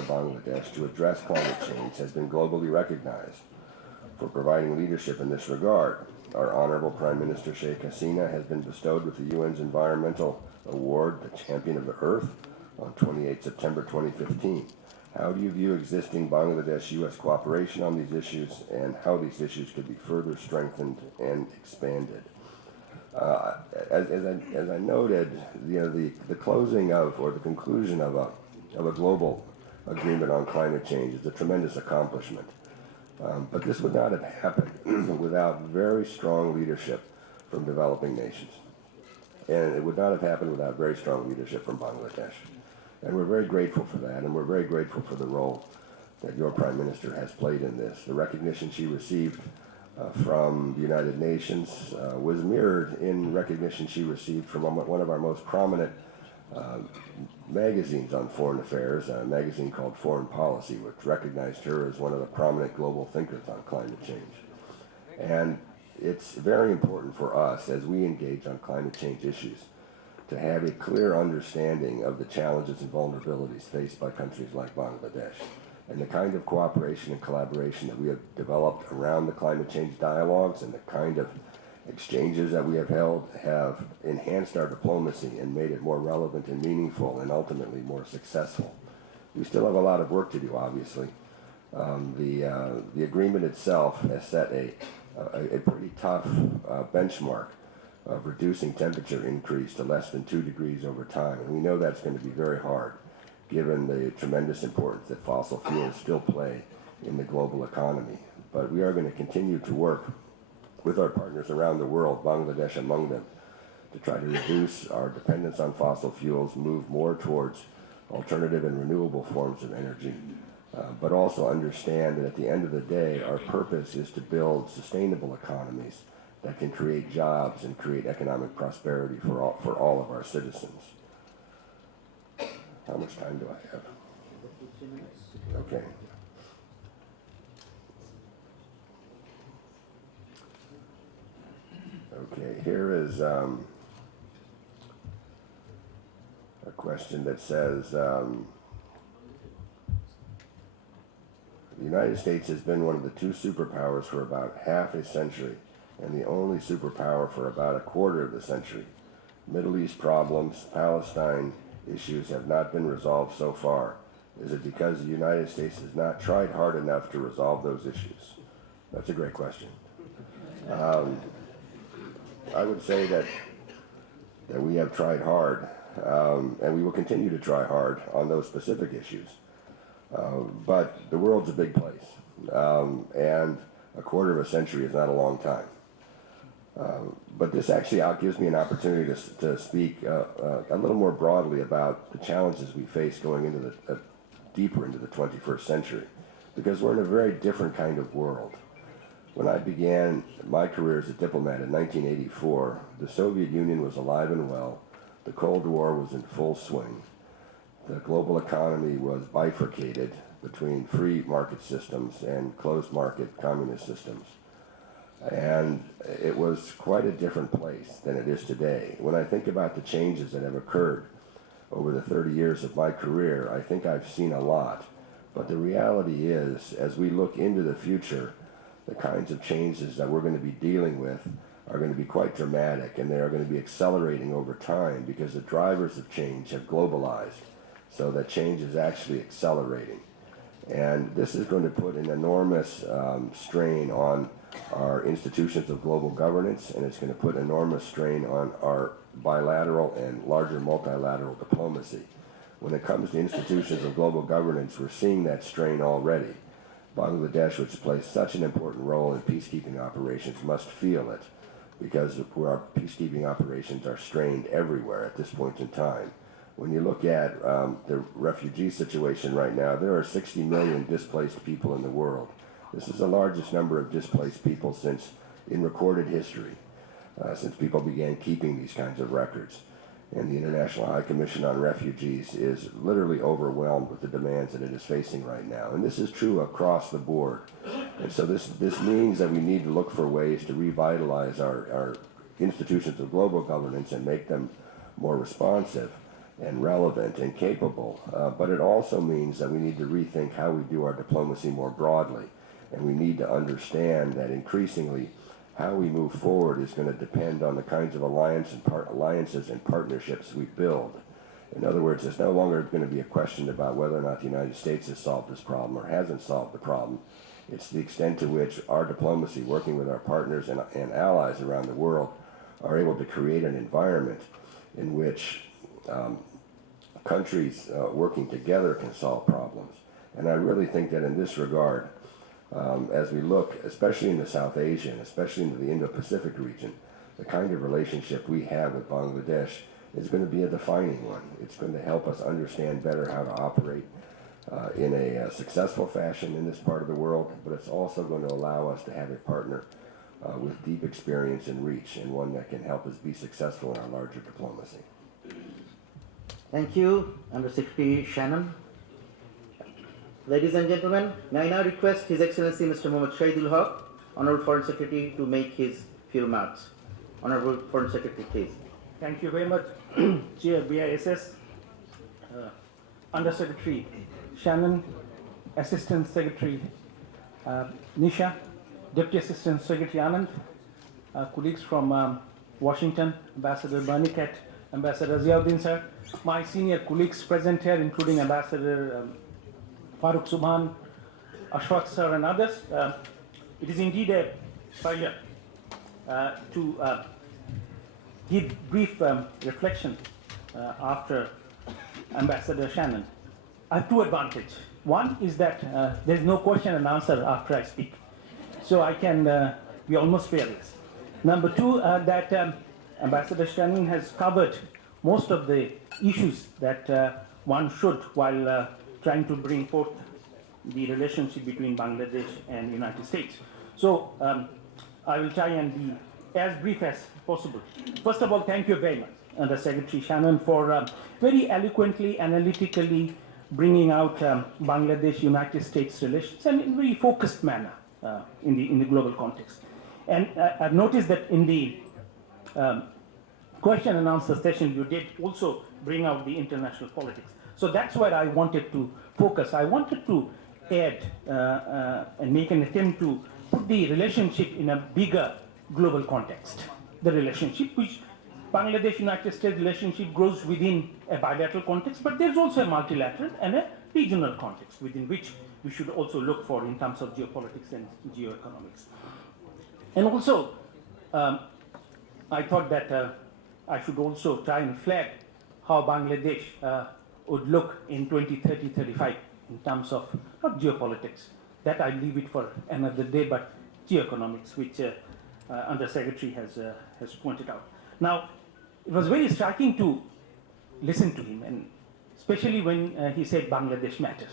of Bangladesh to address climate change has been globally recognized. For providing leadership in this regard, our Honorable Prime Minister Sheikh Hasina has been bestowed with the UN's Environmental Award, the Champion of the Earth, on 28 September 2015. How do you view existing Bangladesh-U.S. cooperation on these issues, and how these issues could be further strengthened and expanded? As I noted, the closing of, or the conclusion of a global agreement on climate change is a tremendous accomplishment. But this would not have happened without very strong leadership from developing nations. And it would not have happened without very strong leadership from Bangladesh. And we're very grateful for that, and we're very grateful for the role that your Prime Minister has played in this. The recognition she received from the United Nations was mirrored in recognition she received from one of our most prominent magazines on foreign affairs, a magazine called Foreign Policy, which recognized her as one of the prominent global thinkers on climate change. And it's very important for us as we engage on climate change issues to have a clear understanding of the challenges and vulnerabilities faced by countries like Bangladesh. And the kind of cooperation and collaboration that we have developed around the climate change dialogues and the kind of exchanges that we have held have enhanced our diplomacy and made it more relevant and meaningful and ultimately more successful. We still have a lot of work to do, obviously. The agreement itself has set a pretty tough benchmark of reducing temperature increase to less than 2 degrees over time. And we know that's going to be very hard, given the tremendous importance that fossil fuels still play in the global economy. But we are going to continue to work with our partners around the world, Bangladesh among them, to try to reduce our dependence on fossil fuels, move more towards alternative and renewable forms of energy, but also understand that at the end of the day, our purpose is to build sustainable economies that can create jobs and create economic prosperity for all of our citizens. How much time do I have? Okay. Okay, here is a question that says, the United States has been one of the two superpowers for about half a century and the only superpower for about a quarter of the century. Middle East problems, Palestine issues have not been resolved so far. Is it because the United States has not tried hard enough to resolve those issues? That's a great question. I would say that we have tried hard, and we will continue to try hard on those specific issues. But the world's a big place, and a quarter of a century is not a long time. But this actually gives me an opportunity to speak a little more broadly about the challenges we face going into deeper into the 21st century, because we're in a very different kind of world. When I began my career as a diplomat in 1984, the Soviet Union was alive and well, the Cold War was in full swing, the global economy was bifurcated between free market systems and closed market communist systems. And it was quite a different place than it is today. When I think about the changes that have occurred over the 30 years of my career, I think I've seen a lot. But the reality is, as we look into the future, the kinds of changes that we're going to be dealing with are going to be quite dramatic, and they are going to be accelerating over time because the drivers of change have globalized, so that change is actually accelerating. And this is going to put an enormous strain on our institutions of global governance, and it's going to put enormous strain on our bilateral and larger multilateral diplomacy. When it comes to institutions of global governance, we're seeing that strain already. Bangladesh, which plays such an important role in peacekeeping operations, must feel it, because our peacekeeping operations are strained everywhere at this point in time. When you look at the refugee situation right now, there are 60 million displaced people in the world. This is the largest number of displaced people in recorded history, since people began keeping these kinds of records. And the International High Commission on Refugees is literally overwhelmed with the demands that it is facing right now. And this is true across the board. And so this means that we need to look for ways to revitalize our institutions of global governance and make them more responsive. and relevant and capable, but it also means that we need to rethink how we do our diplomacy more broadly, and we need to understand that increasingly how we move forward is going to depend on the kinds of alliances and partnerships we build. In other words, it's no longer going to be a question about whether or not the United States has solved this problem or hasn't solved the problem. It's the extent to which our diplomacy, working with our partners and allies around the world, are able to create an environment in which countries working together can solve problems. And I really think that in this regard, as we look, especially into South Asia, and especially into the Indo-Pacific region, the kind of relationship we have with Bangladesh is going to be a defining one. It's going to help us understand better how to operate in a successful fashion in this part of the world, but it's also going to allow us to have a partner with deep experience and reach, and one that can help us be successful in our larger diplomacy. Thank you, Undersecretary Shannon. Ladies and gentlemen, may I now request His Excellency Mr. Mohammad Shahidul Haq, Honorable Foreign Secretary, to make his few remarks. Honorable Foreign Secretary, please. Thank you very much, Chair BISS, Undersecretary Shannon, Assistant Secretary Nisha, Deputy Assistant Secretary Anand, colleagues from Washington, Ambassador Bernicat, Ambassador Ziauddin sir, my senior colleagues present here, including Ambassador Farooq Subhan, Ashfaq sir, and others. It is indeed a pleasure to give brief reflection after Ambassador Shannon. I have two advantages. One is that there is no question and answer after I speak, so I can be almost fearless. Number two, that Ambassador Shannon has covered most of the issues that one should while trying to bring forth the relationship between Bangladesh and the United States. So I will try and be as brief as possible. First of all, thank you very much, Undersecretary Shannon, for very eloquently, analytically bringing out Bangladesh-United States relations and in a very focused manner in the global context. And I've noticed that in the question and answer session, you did also bring out the international politics. So that's where I wanted to focus. I wanted to add and make an attempt to put the relationship in a bigger global context. The relationship which Bangladesh-United States relationship grows within a bilateral context, but there's also a multilateral and a regional context within which we should also look for in terms of geopolitics and geoeconomics. And also, I thought that I should also try and flag how Bangladesh would look in 2030-35 in terms of not geopolitics. That I leave it for another day, but geoeconomics, which Undersecretary has pointed out. Now, it was very striking to listen to him, and especially when he said Bangladesh matters.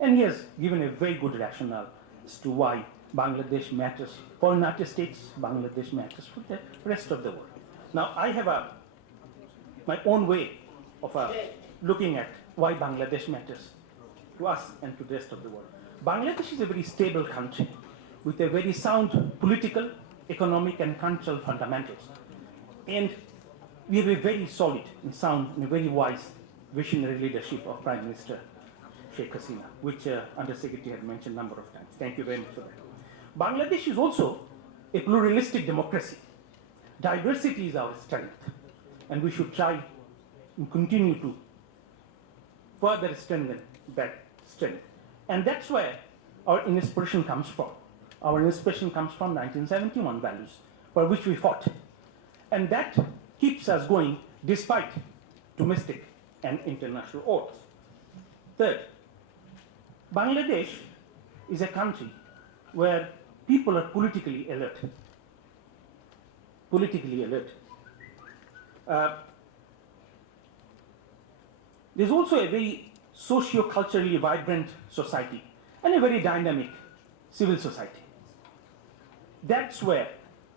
And he has given a very good rationale as to why Bangladesh matters for the United States, Bangladesh matters for the rest of the world. Now, I have my own way of looking at why Bangladesh matters to us and to the rest of the world. Bangladesh is a very stable country with a very sound political, economic, and cultural fundamentals. And we have a very solid and sound and a very wise visionary leadership of Prime Minister Sheikh Hasina, which Undersecretary had mentioned a number of times. Thank you very much for that. Bangladesh is also a pluralistic democracy. Diversity is our strength, and we should try and continue to further strengthen that strength. And that's where our inspiration comes from. Our inspiration comes from 1971 values, for which we fought. And that keeps us going despite domestic and international odds. Third, Bangladesh is a country where people are politically alert. Politically alert. There's also a very socio-culturally vibrant society and a very dynamic civil society. That's where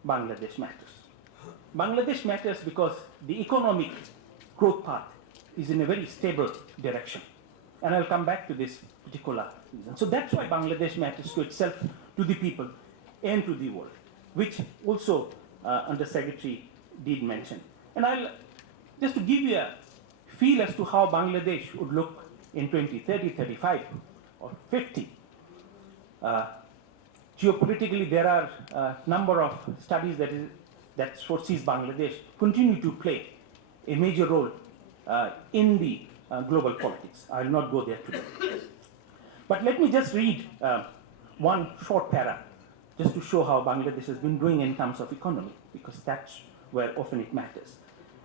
Bangladesh matters. Bangladesh matters because the economic growth path is in a very stable direction. And I'll come back to this particular reason. So that's why Bangladesh matters to itself, to the people, and to the world, which also Undersecretary did mention. And I'll just to give you a feel as to how Bangladesh would look in 2030, 35, or 50. Geopolitically, there are a number of studies that foresees Bangladesh continue to play a major role in the global politics. I will not go there today. But let me just read one short para just to show how Bangladesh has been doing in terms of economy, because that's where often it matters.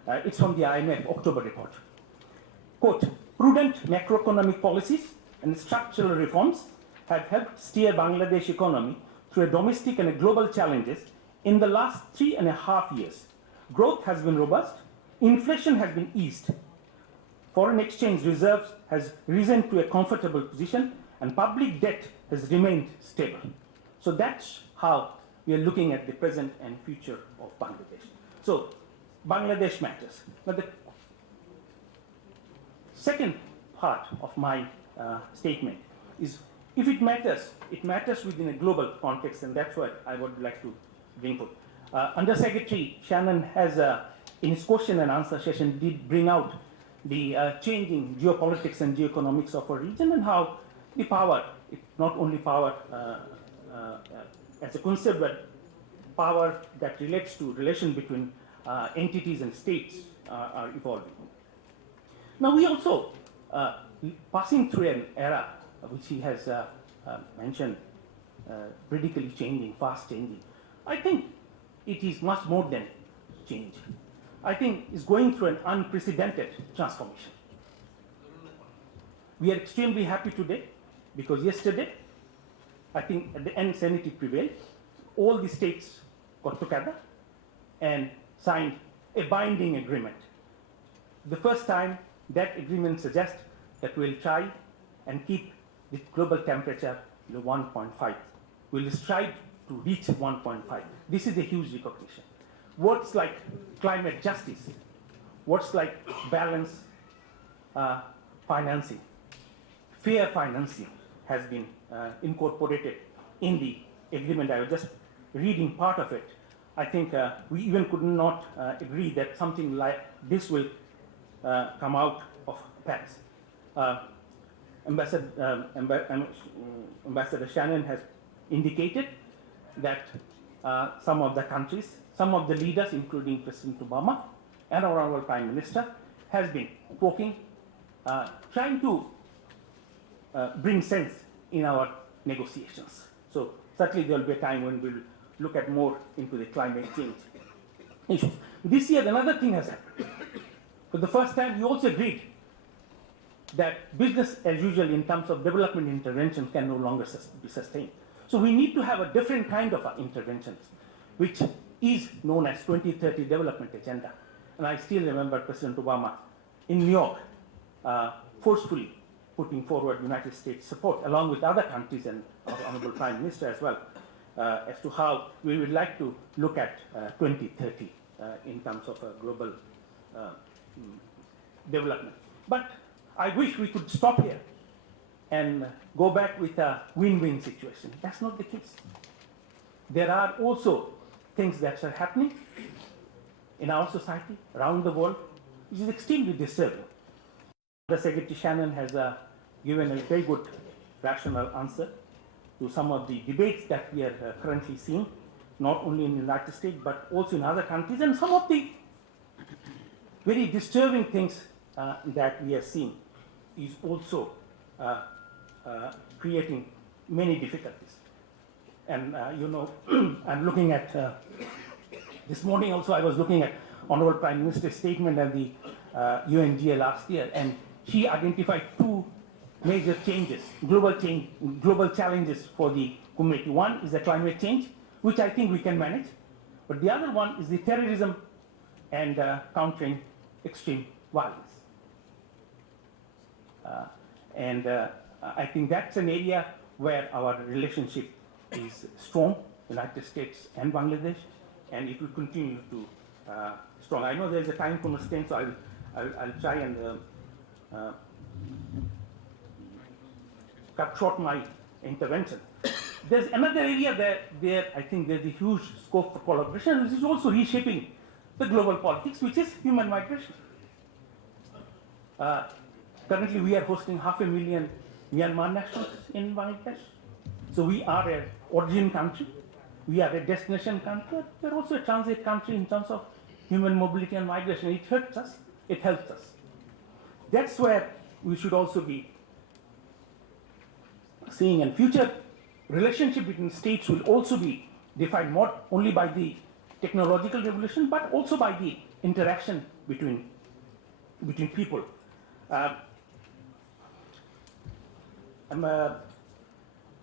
It's from the IMF October report. Quote, prudent macroeconomic policies and structural reforms have helped steer Bangladesh economy through a domestic and a global challenges in the last 3.5 years. Growth has been robust, inflation has been eased, foreign exchange reserves has risen to a comfortable position, and public debt has remained stable. So that's how we are looking at the present and future of Bangladesh. So Bangladesh matters. But the second part of my statement is, if it matters within a global context, and that's what I would like to bring forth. Undersecretary Shannon has, in his question and answer session, did bring out the changing geopolitics and geoeconomics of our region, and how the power, not only power as a concept, but power that relates to relation between entities and states are evolving. Now we also passing through an era which he has mentioned, radically changing, fast changing. I think it is much more than change. I think it's going through an unprecedented transformation. We are extremely happy today because yesterday, I think at the end sanity prevailed. All the states got together and signed a binding agreement. The first time that agreement suggests that we'll try and keep the global temperature to 1.5. We'll strive to reach 1.5. This is a huge recognition. Words like climate justice, words like balanced financing, fair financing has been incorporated in the agreement. I was just reading part of it. I think we even could not agree that something like this will come out of Paris. Ambassador Shannon has indicated that some of the countries, some of the leaders, including President Obama and our Honorable Prime Minister, has been working, trying to bring sense in our negotiations. So certainly there will be a time when we'll look at more into the climate change issues. This year, another thing has happened. For the first time, we also agreed that business as usual in terms of development intervention can no longer be sustained. So we need to have a different kind of interventions, which is known as 2030 Development Agenda. And I still remember President Obama in New York forcefully putting forward United States support, along with other countries and our Honorable Prime Minister as well, as to how we would like to look at 2030 in terms of global development. But I wish we could stop here and go back with a win-win situation. That's not the case. There are also things that are happening in our society, around the world, which is extremely disturbing. The Secretary Shannon has given a very good rational answer to some of the debates that we are currently seeing, not only in the United States, but also in other countries, and some of the very disturbing things that we are seeing is also creating many difficulties. And you know, I'm looking at, this morning also I was looking at Honorable Prime Minister's statement at the UNGA last year, and she identified two major changes, global challenges for the community. One is the climate change, which I think we can manage, but the other one is the terrorism and countering extreme violence. I think that's an area where our relationship is strong, United States and Bangladesh, and it will continue to strong. I know there's a time constraint, so I'll try and cut short my intervention. There's another area where I think there's a huge scope for collaboration, which is also reshaping the global politics, which is human migration. Currently, we are hosting 500,000 Myanmar nationals in Bangladesh. So we are an origin country, we are a destination country, we are also a transit country in terms of human mobility and migration. It hurts us, it helps us. That's where we should also be seeing, and future relationship between states will also be defined not only by the technological revolution, but also by the interaction between people.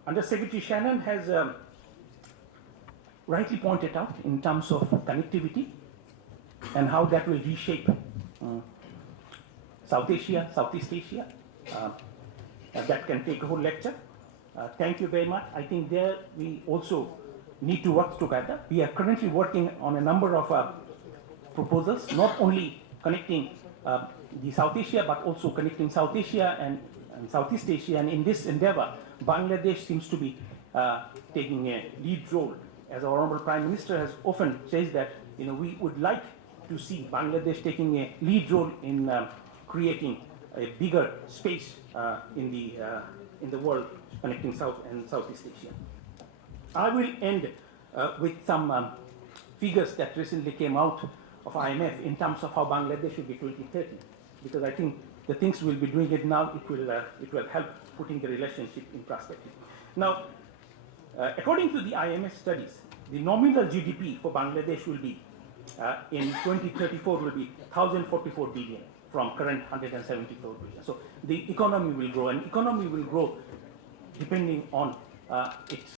Undersecretary Shannon has rightly pointed out in terms of connectivity and how that will reshape South Asia, Southeast Asia. That can take a whole lecture. Thank you very much. I think there we also need to work together. We are currently working on a number of proposals, not only connecting the South Asia, but also connecting South Asia and Southeast Asia. And in this endeavor, Bangladesh seems to be taking a lead role. As our Honorable Prime Minister has often says that, we would like to see Bangladesh taking a lead role in creating a bigger space in the world, connecting South and Southeast Asia. I will end with some figures that recently came out of IMF in terms of how Bangladesh will be 2030, because I think the things we'll be doing it now, it will help putting the relationship in perspective. Now, according to the IMF studies, the nominal GDP for Bangladesh will be in 2034 will be 1,044 billion from current 174 billion. So the economy will grow, and economy will grow depending on its